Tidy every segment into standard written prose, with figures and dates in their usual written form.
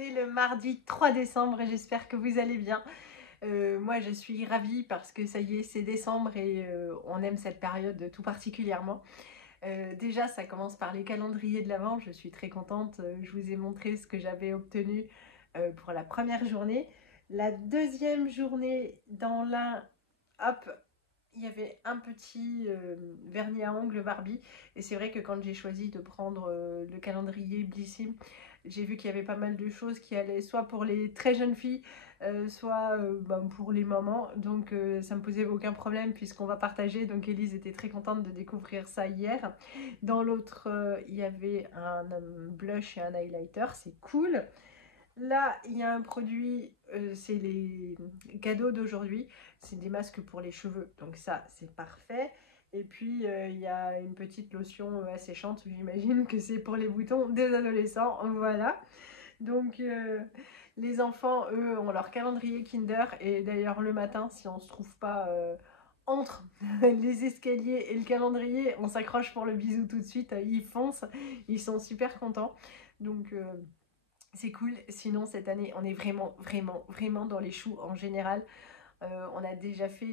est le mardi 3 décembre et j'espère que vous allez bien. Moi je suis ravie parce que ça y est, c'est décembre et on aime cette période tout particulièrement. Déjà ça commence par les calendriers de l'Avent, je suis très contente. Je vous ai montré ce que j'avais obtenu pour la première journée. La deuxième journée dans l'un, hop, il y avait un petit vernis à ongles Barbie. Et c'est vrai que quand j'ai choisi de prendre le calendrier Blissim, j'ai vu qu'il y avait pas mal de choses qui allaient soit pour les très jeunes filles, soit pour les mamans. Donc ça me posait aucun problème puisqu'on va partager. Donc Elise était très contente de découvrir ça hier. Dans l'autre, il y avait un blush et un highlighter. C'est cool. Là, il y a un produit, c'est les cadeaux d'aujourd'hui. C'est des masques pour les cheveux. Donc ça, c'est parfait. Et puis, il y a une petite lotion asséchante. J'imagine que c'est pour les boutons des adolescents. Voilà. Donc, les enfants, eux, ont leur calendrier Kinder. Et d'ailleurs, le matin, si on ne se trouve pas entre les escaliers et le calendrier, on s'accroche pour le bisou tout de suite. Ils foncent. Ils sont super contents. Donc... c'est cool. Sinon, cette année, on est vraiment dans les choux en général. On a déjà fait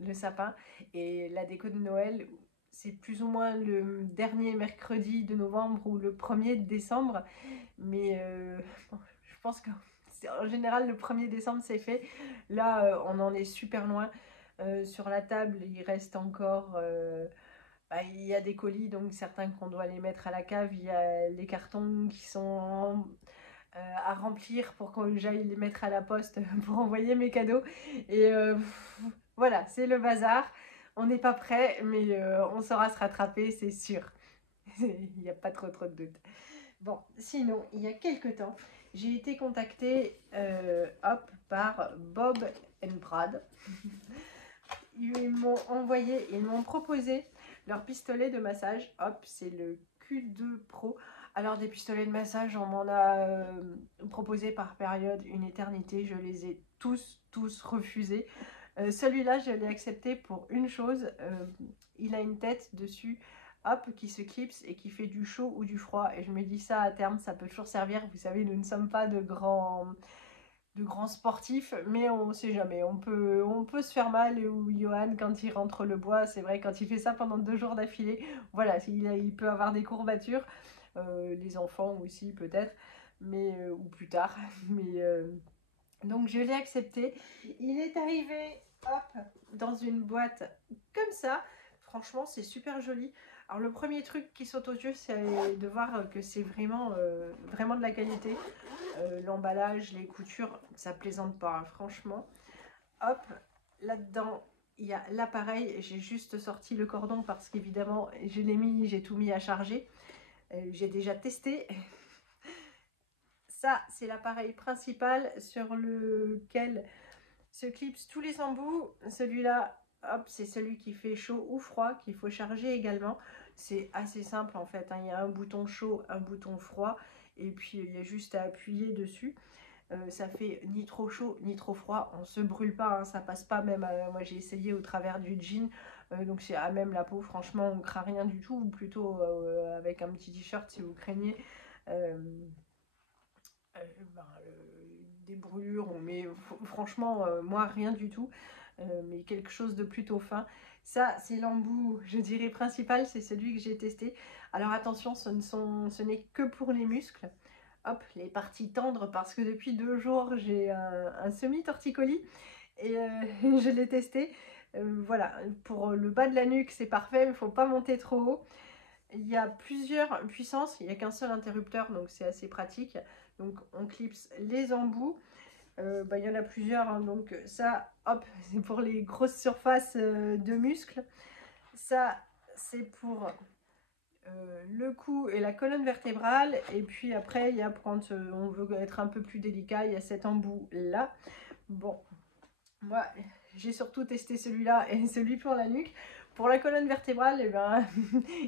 le sapin et la déco de Noël. C'est plus ou moins le dernier mercredi de novembre ou le 1er de décembre. Mais bon, je pense qu'en général, le 1er décembre, c'est fait. Là, on en est super loin. Sur la table, il reste encore... il y a des colis, donc certains qu'on doit les mettre à la cave. Il y a les cartons qui sont à remplir pour que j'aille les mettre à la poste pour envoyer mes cadeaux. Et voilà, c'est le bazar. On n'est pas prêt, mais on saura se rattraper, c'est sûr. Il n'y a pas trop de doute. Bon, sinon, il y a quelques temps, j'ai été contactée par Bob Brad. Ils m'ont proposé leur pistolet de massage. Hop, c'est le Q2 Pro. Alors des pistolets de massage, on m'en a proposé par période une éternité. Je les ai tous refusés. Celui-là, je l'ai accepté pour une chose. Il a une tête dessus, hop, qui se clipse et qui fait du chaud ou du froid. Et je me dis ça à terme, ça peut toujours servir. Vous savez, nous ne sommes pas de grands sportifs, mais on sait jamais. On peut se faire mal. Ou Johan, quand il rentre le bois, c'est vrai, quand il fait ça pendant 2 jours d'affilée, voilà, il peut avoir des courbatures. Les enfants aussi peut-être, mais ou plus tard. Mais donc je l'ai accepté. Il est arrivé, hop, dans une boîte comme ça. Franchement, c'est super joli. Alors le premier truc qui saute aux yeux, c'est de voir que c'est vraiment de la qualité. L'emballage, les coutures, ça plaisante pas, hein, franchement. Hop, là-dedans, il y a l'appareil. J'ai juste sorti le cordon parce qu'évidemment, j'ai tout mis à charger. J'ai déjà testé. Ça, c'est l'appareil principal sur lequel se clipsent tous les embouts. Celui-là, hop, c'est celui qui fait chaud ou froid, qu'il faut charger également. C'est assez simple en fait, hein. Il y a un bouton chaud, un bouton froid, et puis il y a juste à appuyer dessus. Ça fait ni trop chaud ni trop froid, on se brûle pas, hein, ça passe pas. Même moi j'ai essayé au travers du jean, donc c'est à même la peau, franchement on craint rien du tout, ou plutôt avec un petit t-shirt si vous craignez euh, ben, des brûlures, mais franchement moi rien du tout. Mais quelque chose de plutôt fin. Ça c'est l'embout, je dirais principal, c'est celui que j'ai testé. Alors attention, ce n'est que pour les muscles. Hop, les parties tendres, parce que depuis 2 jours j'ai un semi-torticolis et je l'ai testé. Voilà, pour le bas de la nuque c'est parfait, il ne faut pas monter trop haut. Il y a plusieurs puissances, il n'y a qu'un seul interrupteur, donc c'est assez pratique. Donc on clipse les embouts. Il y en a plusieurs, hein, donc ça, hop, c'est pour les grosses surfaces de muscles. Ça, c'est pour le cou et la colonne vertébrale. Et puis après, il y a, quand on veut être un peu plus délicat, il y a cet embout là. Bon, moi, j'ai surtout testé celui-là et celui pour la nuque. Pour la colonne vertébrale, eh ben,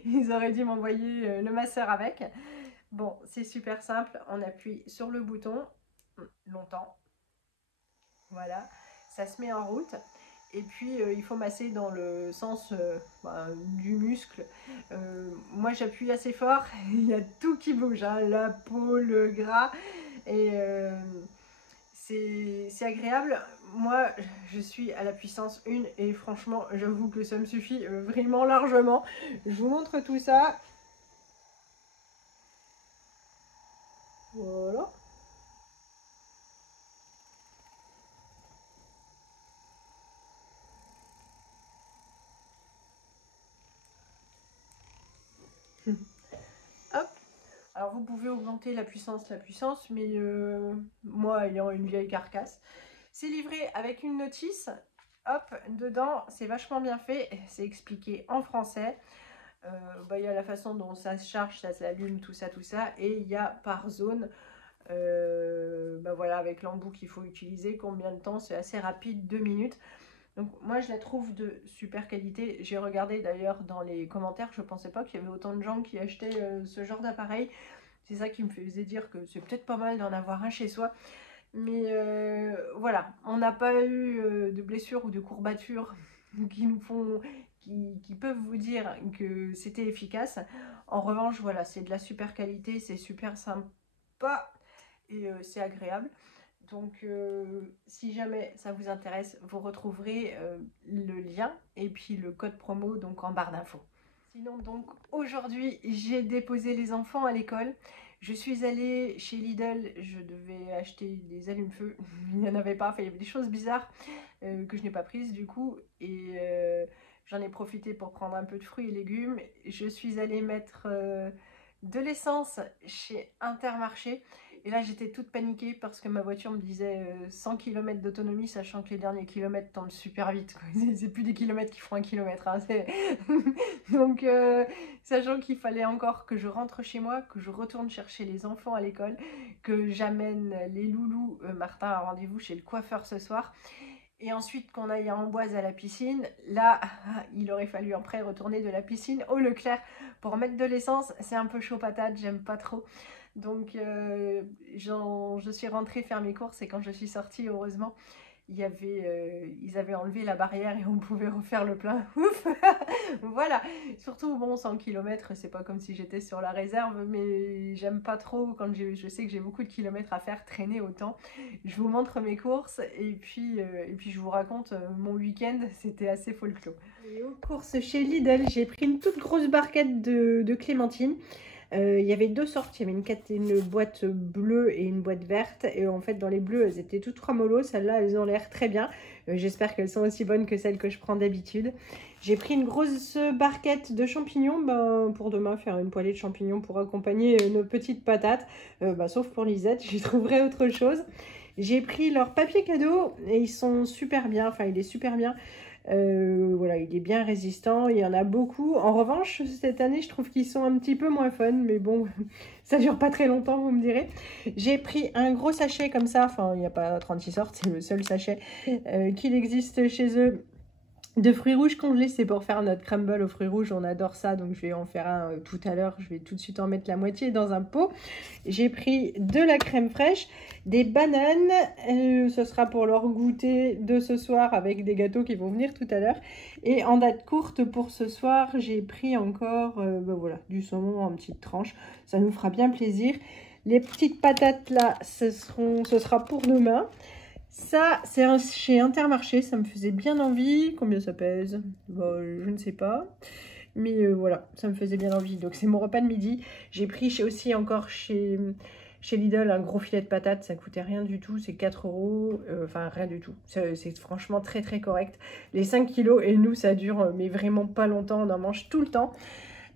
ils auraient dû m'envoyer le masseur avec. Bon, c'est super simple. On appuie sur le bouton longtemps. Voilà, ça se met en route. Et puis il faut masser dans le sens du muscle. Moi j'appuie assez fort, il y a tout qui bouge, hein, la peau, le gras, et c'est agréable. Moi je suis à la puissance 1 et franchement j'avoue que ça me suffit vraiment largement. Je vous montre tout ça. Voilà. Hop. Alors vous pouvez augmenter la puissance, mais moi ayant une vieille carcasse, c'est livré avec une notice. Hop, dedans c'est vachement bien fait, c'est expliqué en français. Il y a la façon dont ça se charge, ça s'allume, tout ça, et il y a par zone, voilà, avec l'embout qu'il faut utiliser, combien de temps, c'est assez rapide, 2 minutes. Donc moi je la trouve de super qualité. J'ai regardé d'ailleurs dans les commentaires, je pensais pas qu'il y avait autant de gens qui achetaient ce genre d'appareil. C'est ça qui me faisait dire que c'est peut-être pas mal d'en avoir un chez soi. Mais voilà, on n'a pas eu de blessures ou de courbatures qui nous font, qui peuvent vous dire que c'était efficace. En revanche, voilà, c'est de la super qualité, c'est super sympa et c'est agréable. Donc, si jamais ça vous intéresse, vous retrouverez le lien et puis le code promo donc en barre d'infos. Sinon, donc, aujourd'hui, j'ai déposé les enfants à l'école. Je suis allée chez Lidl, je devais acheter des allumes-feu. Il n'y en avait pas, enfin, il y avait des choses bizarres que je n'ai pas prises du coup. Et j'en ai profité pour prendre un peu de fruits et légumes. Je suis allée mettre de l'essence chez Intermarché. Et là, j'étais toute paniquée parce que ma voiture me disait 100 km d'autonomie, sachant que les derniers kilomètres tombent super vite. C'est plus des kilomètres qui font 1 kilomètre. Hein, donc, sachant qu'il fallait encore que je rentre chez moi, que je retourne chercher les enfants à l'école, que j'amène les loulous. Martin a rendez-vous chez le coiffeur ce soir. Et ensuite qu'on aille à Amboise à la piscine. Là, il aurait fallu après retourner de la piscine au Leclerc pour mettre de l'essence. C'est un peu chaud patate, j'aime pas trop. Donc je suis rentrée faire mes courses et quand je suis sortie, heureusement, ils avaient enlevé la barrière et on pouvait refaire le plein. Ouf. Voilà, surtout bon, 100 km, c'est pas comme si j'étais sur la réserve, mais j'aime pas trop quand je sais que j'ai beaucoup de kilomètres à faire traîner autant. Je vous montre mes courses et puis je vous raconte mon week-end, c'était assez folklore. Et aux courses chez Lidl, j'ai pris une toute grosse barquette de clémentines. Il y avait deux sortes, il y avait une boîte bleue et une boîte verte. Et en fait, dans les bleues, elles étaient toutes trois mollo. Celles-là, elles ont l'air très bien. J'espère qu'elles sont aussi bonnes que celles que je prends d'habitude. J'ai pris une grosse barquette de champignons pour demain, faire une poêlée de champignons pour accompagner nos petites patates. Sauf pour Lisette, j'y trouverai autre chose. J'ai pris leur papier cadeau et ils sont super bien. Enfin, il est super bien. Voilà, il est bien résistant, il y en a beaucoup. En revanche, cette année, je trouve qu'ils sont un petit peu moins fun, mais bon, ça dure pas très longtemps, vous me direz. J'ai pris un gros sachet comme ça, enfin, il n'y a pas 36 sortes, c'est le seul sachet qu'il existe chez eux. De fruits rouges congelés, c'est pour faire notre crumble aux fruits rouges, on adore ça, donc je vais en faire un tout à l'heure, je vais tout de suite en mettre la moitié dans un pot. J'ai pris de la crème fraîche, des bananes, ce sera pour leur goûter de ce soir avec des gâteaux qui vont venir tout à l'heure. Et en date courte pour ce soir, j'ai pris encore voilà, du saumon en petites tranches, ça nous fera bien plaisir. Les petites patates là, ce sera pour demain. Ça, c'est chez Intermarché, ça me faisait bien envie. Combien ça pèse? Je ne sais pas. Mais voilà, ça me faisait bien envie. Donc c'est mon repas de midi. J'ai pris aussi encore chez Lidl un gros filet de patates. Ça coûtait rien du tout, c'est 4 €. Enfin, rien du tout. C'est franchement très très correct. Les 5 kilos, et nous, ça dure mais vraiment pas longtemps. On en mange tout le temps.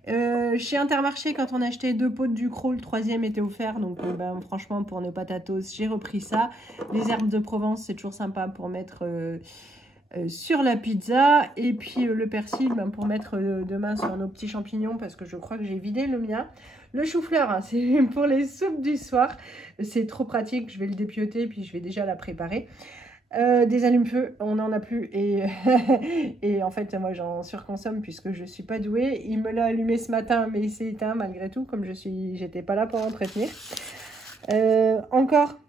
Chez Intermarché, quand on achetait 2 pots de Ducros, le 3e était offert. Donc franchement, pour nos patatos, j'ai repris ça. Les herbes de Provence, c'est toujours sympa pour mettre sur la pizza. Et puis le persil pour mettre demain sur nos petits champignons, parce que je crois que j'ai vidé le mien. Le chou-fleur, hein, c'est pour les soupes du soir. C'est trop pratique, je vais le dépioter puis je vais déjà la préparer. Des allumes-feu, on n'en a plus et, et en fait moi j'en surconsomme puisque je suis pas douée. Il me l'a allumé ce matin mais il s'est éteint malgré tout comme j'étais pas là pour entretenir. Encore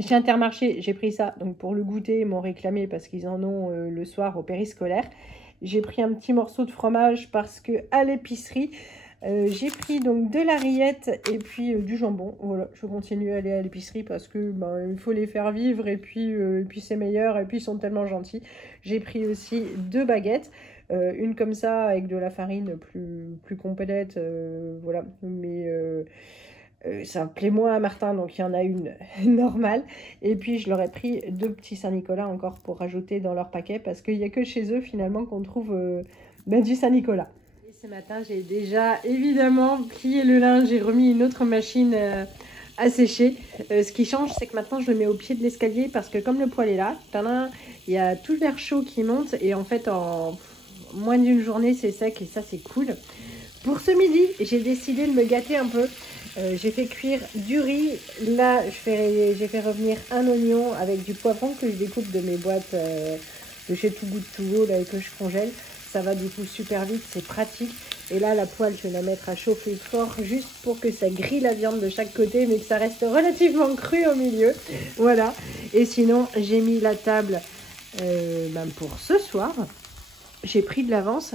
Chez Intermarché, j'ai pris ça. Donc pour le goûter, ils m'ont réclamé parce qu'ils en ont le soir au périscolaire. J'ai pris un petit morceau de fromage parce que à l'épicerie, j'ai pris donc de la rillette et puis du jambon. Voilà, je continue à aller à l'épicerie parce que ben, il faut les faire vivre et puis c'est meilleur et puis ils sont tellement gentils. J'ai pris aussi 2 baguettes. Une comme ça avec de la farine plus complète, voilà. Mais ça plaît moins à Martin, donc il y en a une normale. Et puis je leur ai pris 2 petits Saint-Nicolas encore pour rajouter dans leur paquet parce qu'il n'y a que chez eux finalement qu'on trouve du Saint-Nicolas. Et ce matin, j'ai déjà évidemment plié le linge, j'ai remis une autre machine à sécher. Ce qui change, c'est que maintenant je le mets au pied de l'escalier parce que comme le poêle est là, il y a tout l'air chaud qui monte et en fait en moins d'une journée c'est sec et ça c'est cool. Pour ce midi, j'ai décidé de me gâter un peu. J'ai fait cuire du riz. Là, j'ai fait revenir un oignon avec du poivron que je découpe de mes boîtes de chez Too Good To Go là, et que je congèle. Ça va du coup super vite, c'est pratique. Et là, la poêle, je vais la mettre à chauffer fort juste pour que ça grille la viande de chaque côté, mais que ça reste relativement cru au milieu. Voilà. Et sinon, j'ai mis la table pour ce soir. J'ai pris de l'avance.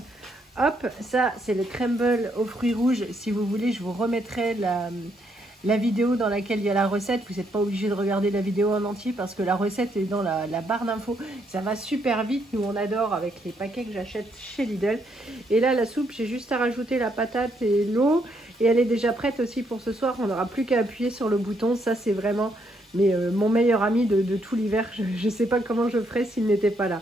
Hop, ça c'est le crumble aux fruits rouges. Si vous voulez, je vous remettrai la vidéo dans laquelle il y a la recette. Vous n'êtes pas obligé de regarder la vidéo en entier parce que la recette est dans la barre d'infos. Ça va super vite. Nous, on adore avec les paquets que j'achète chez Lidl. Et là, la soupe, j'ai juste à rajouter la patate et l'eau. Et elle est déjà prête aussi pour ce soir. On n'aura plus qu'à appuyer sur le bouton. Ça, c'est vraiment mon meilleur ami de tout l'hiver. Je ne sais pas comment je ferais s'il n'était pas là.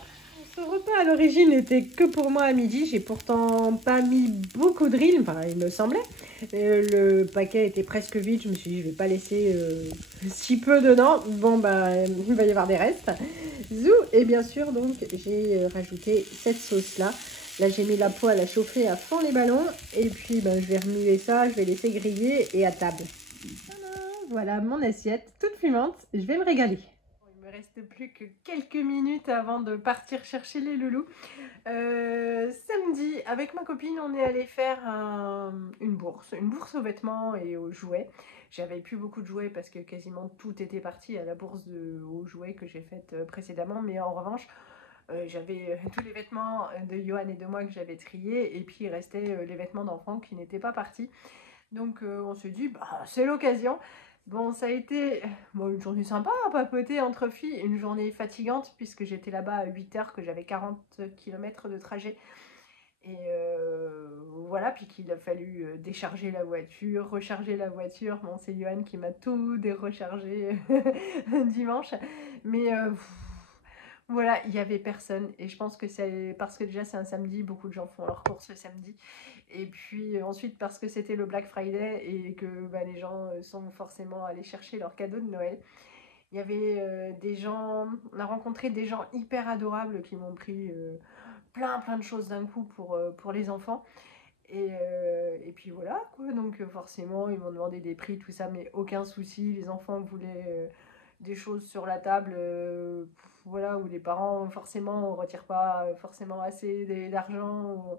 Ce repas à l'origine n'était que pour moi à midi. J'ai pourtant pas mis beaucoup de riz, enfin il me semblait. Le paquet était presque vide. Je me suis dit je vais pas laisser si peu dedans. Bon bah il va y avoir des restes. Zou. Et bien sûr donc j'ai rajouté cette sauce là. Là j'ai mis la poêle à chauffer à fond les ballons. Et puis je vais remuer ça, je vais laisser griller et à table. Voilà mon assiette toute fumante. Je vais me régaler. Il me reste plus que quelques minutes avant de partir chercher les loulous. Samedi, avec ma copine, on est allé faire une bourse aux vêtements et aux jouets. J'avais plus beaucoup de jouets parce que quasiment tout était parti à la bourse aux jouets que j'ai faite précédemment. Mais en revanche, j'avais tous les vêtements de Johan et de moi que j'avais triés. Et puis il restait les vêtements d'enfants qui n'étaient pas partis. Donc on s'est dit, c'est l'occasion. Bon, ça a été une journée sympa à papoter entre filles, une journée fatigante puisque j'étais là-bas à 8 heures, que j'avais 40 km de trajet. Et voilà, puis qu'il a fallu décharger la voiture, recharger la voiture. Bon, c'est Johan qui m'a tout dérechargé dimanche. Mais voilà, il n'y avait personne. Et je pense que c'est parce que déjà c'est un samedi, beaucoup de gens font leurs courses le samedi. Et puis ensuite parce que c'était le Black Friday et que les gens sont forcément allés chercher leurs cadeaux de Noël. Il y avait des gens, on a rencontré des gens hyper adorables qui m'ont pris plein de choses d'un coup pour les enfants. Et puis voilà, quoi. Donc forcément, ils m'ont demandé des prix, tout ça, mais aucun souci. Les enfants voulaient des choses sur la table, voilà, où les parents, forcément, on retire pas forcément assez d'argent.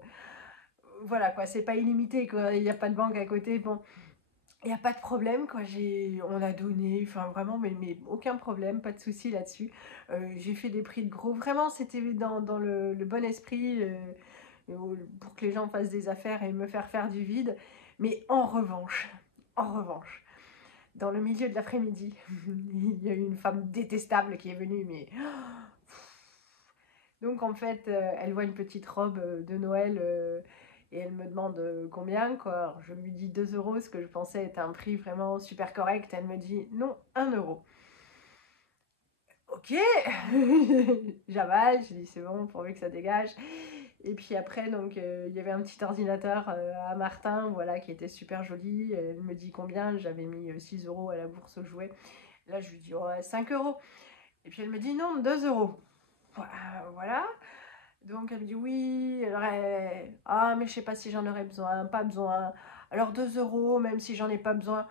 Voilà, quoi, c'est pas illimité, quoi. Il n'y a pas de banque à côté, bon. Il n'y a pas de problème, quoi. On a donné, enfin vraiment, mais aucun problème, pas de souci là-dessus. J'ai fait des prix de gros, vraiment, c'était dans le bon esprit pour que les gens fassent des affaires et me faire du vide. Mais en revanche, dans le milieu de l'après-midi, il y a eu une femme détestable qui est venue, mais... Donc en fait, elle voit une petite robe de Noël et elle me demande combien, quoi. Alors, je lui dis 2 euros, ce que je pensais être un prix vraiment super correct. Elle me dit non, 1 euro. Ok, j'avale, je dis c'est bon, pourvu que ça dégage. Et puis après, donc, il y avait un petit ordinateur à Martin, voilà, qui était super joli. Elle me dit combien, j'avais mis 6 euros à la bourse aux jouets. Là, je lui dis 5 euros. Et puis elle me dit non, 2 euros. Voilà. Donc elle me dit oui. Alors ah, mais je sais pas si j'en aurais besoin, pas besoin. Alors 2 euros, même si j'en ai pas besoin.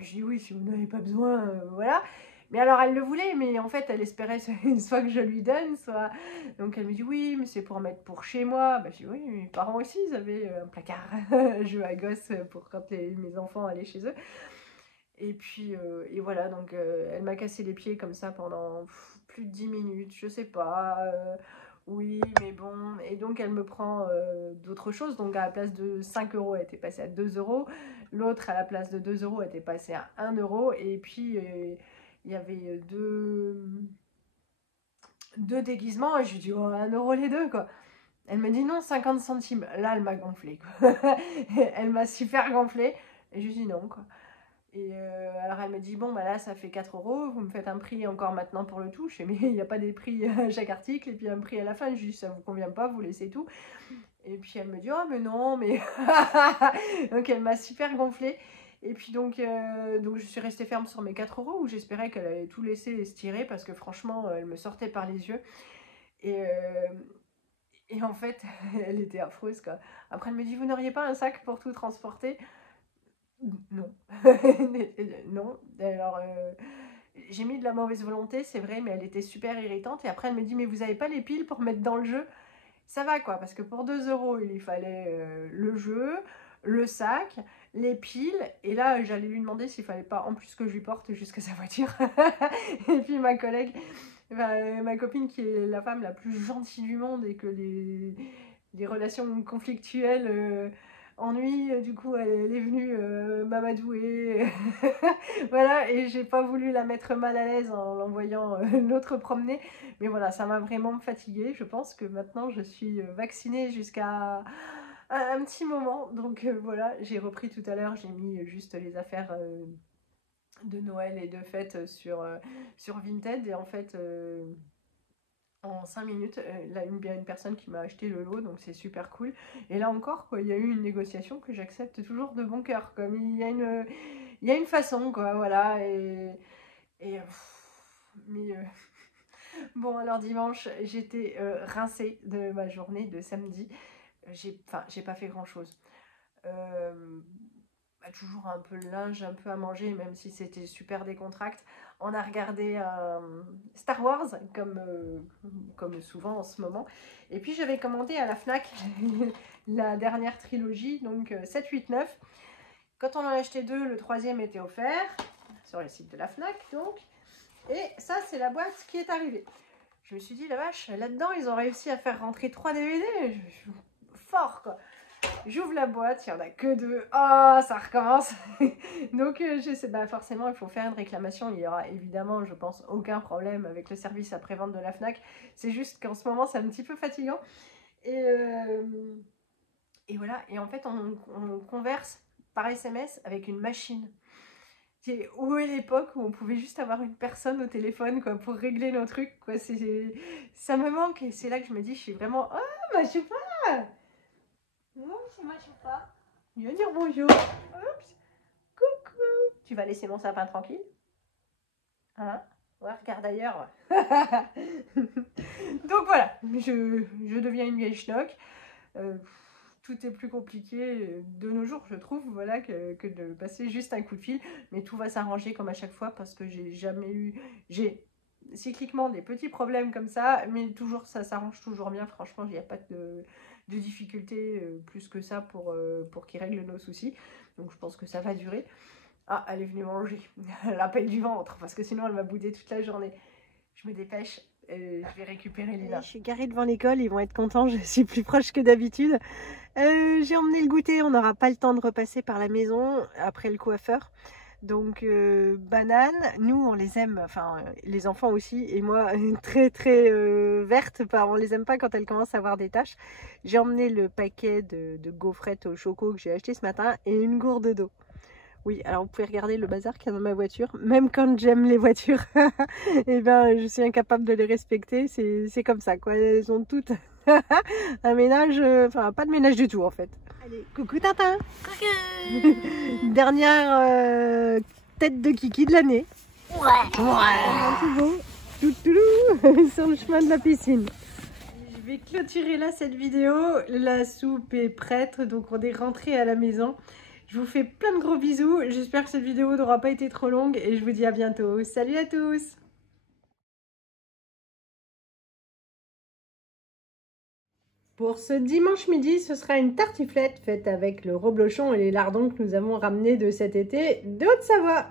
Je dis oui, si vous n'en avez pas besoin, voilà. Mais alors elle le voulait, mais en fait elle espérait soit que je lui donne, soit... Donc elle me dit oui, mais c'est pour mettre pour chez moi. Je dis oui, mes parents aussi, ils avaient un placard jeu à gosse pour quand mes enfants allaient chez eux. Et puis, et voilà, donc elle m'a cassé les pieds comme ça pendant plus de 10 minutes, je sais pas. Oui, mais bon. Et donc, elle me prend d'autres choses. Donc, à la place de 5 euros, elle était passée à 2 euros. L'autre, à la place de 2 euros, elle était passée à 1 euro. Et puis, il y avait deux déguisements. Et je lui dis, oh, 1 euro les deux, quoi. Elle me dit non, 50 centimes. Là, elle m'a gonflé, quoi. Elle m'a super gonflé. Et je lui dis non, quoi. Et alors elle me dit bon bah là ça fait 4 euros, vous me faites un prix encore maintenant pour le tout. Je fais mais il n'y a pas des prix à chaque article et puis un prix à la fin. Je dis ça vous convient pas, vous laissez tout. Et puis elle me dit oh mais non mais donc elle m'a super gonflé. Et puis donc je suis restée ferme sur mes 4 euros où j'espérais qu'elle allait tout laisser se tirer parce que franchement elle me sortait par les yeux. Et, euh, et en fait elle était affreuse quoi. Après elle me dit vous n'auriez pas un sac pour tout transporter? Non. Non. Alors, j'ai mis de la mauvaise volonté, c'est vrai, mais elle était super irritante. Et après, elle me dit, mais vous n'avez pas les piles pour mettre dans le jeu? Ça va quoi, parce que pour 2 euros, il lui fallait le jeu, le sac, les piles. Et là, j'allais lui demander s'il fallait pas en plus que je lui porte jusqu'à sa voiture. Et puis ma collègue, ma copine qui est la femme la plus gentille du monde et que les relations conflictuelles ennuient, du coup elle est venue m'amadouer. Voilà, et j'ai pas voulu la mettre mal à l'aise en l'envoyant l'autre promener. Mais voilà, ça m'a vraiment fatiguée. Je pense que maintenant je suis vaccinée jusqu'à un petit moment. Donc voilà, j'ai repris tout à l'heure, j'ai mis juste les affaires de Noël et de fête sur Vinted. Et en fait, en 5 minutes, là, il y a une personne qui m'a acheté le lot, donc c'est super cool. Et là encore, quoi, il y a eu une négociation que j'accepte toujours de bon cœur. Comme il y a une façon, quoi, voilà. Et mais bon, alors dimanche, j'étais rincée de ma journée de samedi. J'ai pas fait grand-chose. Euh, Toujours un peu de linge, un peu à manger, même si c'était super décontracté. On a regardé Star Wars, comme souvent en ce moment. Et puis j'avais commandé à la FNAC la dernière trilogie, donc 7, 8, 9. Quand on en a acheté 2, le troisième était offert, sur le site de la FNAC, donc. Et ça, c'est la boîte qui est arrivée. Je me suis dit, la vache, là-dedans, ils ont réussi à faire rentrer 3 DVD. Fort, quoi. J'ouvre la boîte, il n'y en a que 2. Oh, ça recommence. Donc, je sais, bah, forcément, il faut faire une réclamation. Il y aura évidemment, je pense, aucun problème avec le service après-vente de la FNAC. C'est juste qu'en ce moment, c'est un petit peu fatigant. Et voilà. Et en fait, on converse par SMS avec une machine. Où est l'époque où on pouvait juste avoir une personne au téléphone quoi, pour régler nos trucs quoi. Ça me manque et c'est là que je me dis, je suis vraiment... Oh, ma choupa. Non, c'est ma choupa. Viens dire bonjour. Oups. Coucou. Tu vas laisser mon sapin tranquille? Hein? Ouais, regarde ailleurs. Donc voilà, je deviens une vieille schnock. Tout est plus compliqué de nos jours, je trouve, voilà, que de passer juste un coup de fil. Mais tout va s'arranger comme à chaque fois parce que j'ai cycliquement des petits problèmes comme ça, mais toujours ça s'arrange toujours bien. Franchement, il n'y a pas de difficulté plus que ça pour qu'ils règlent nos soucis. Donc je pense que ça va durer. Ah, elle est venue manger l'appel du ventre parce que sinon elle va bouder toute la journée. Je me dépêche. Je vais récupérer Lila. Je suis garée devant l'école, ils vont être contents, je suis plus proche que d'habitude. J'ai emmené le goûter, on n'aura pas le temps de repasser par la maison après le coiffeur. Donc bananes, nous on les aime, enfin les enfants aussi, et moi très très vertes, on les aime pas quand elles commencent à avoir des taches. J'ai emmené le paquet de gaufrettes au choco que j'ai acheté ce matin et une gourde d'eau. Oui, alors vous pouvez regarder le bazar qu'il y a dans ma voiture. Même quand j'aime les voitures, et ben, je suis incapable de les respecter. C'est comme ça, quoi. Elles ont toutes un ménage, enfin pas de ménage du tout en fait. Allez, coucou Tintin. Coucou. Dernière tête de kiki de l'année. Ouais. Tout beau. Tout sur le chemin de la piscine. Je vais clôturer là cette vidéo. La soupe est prête, donc on est rentré à la maison. Je vous fais plein de gros bisous. J'espère que cette vidéo n'aura pas été trop longue et je vous dis à bientôt. Salut à tous! Pour ce dimanche midi, ce sera une tartiflette faite avec le reblochon et les lardons que nous avons ramenés de cet été de Haute-Savoie.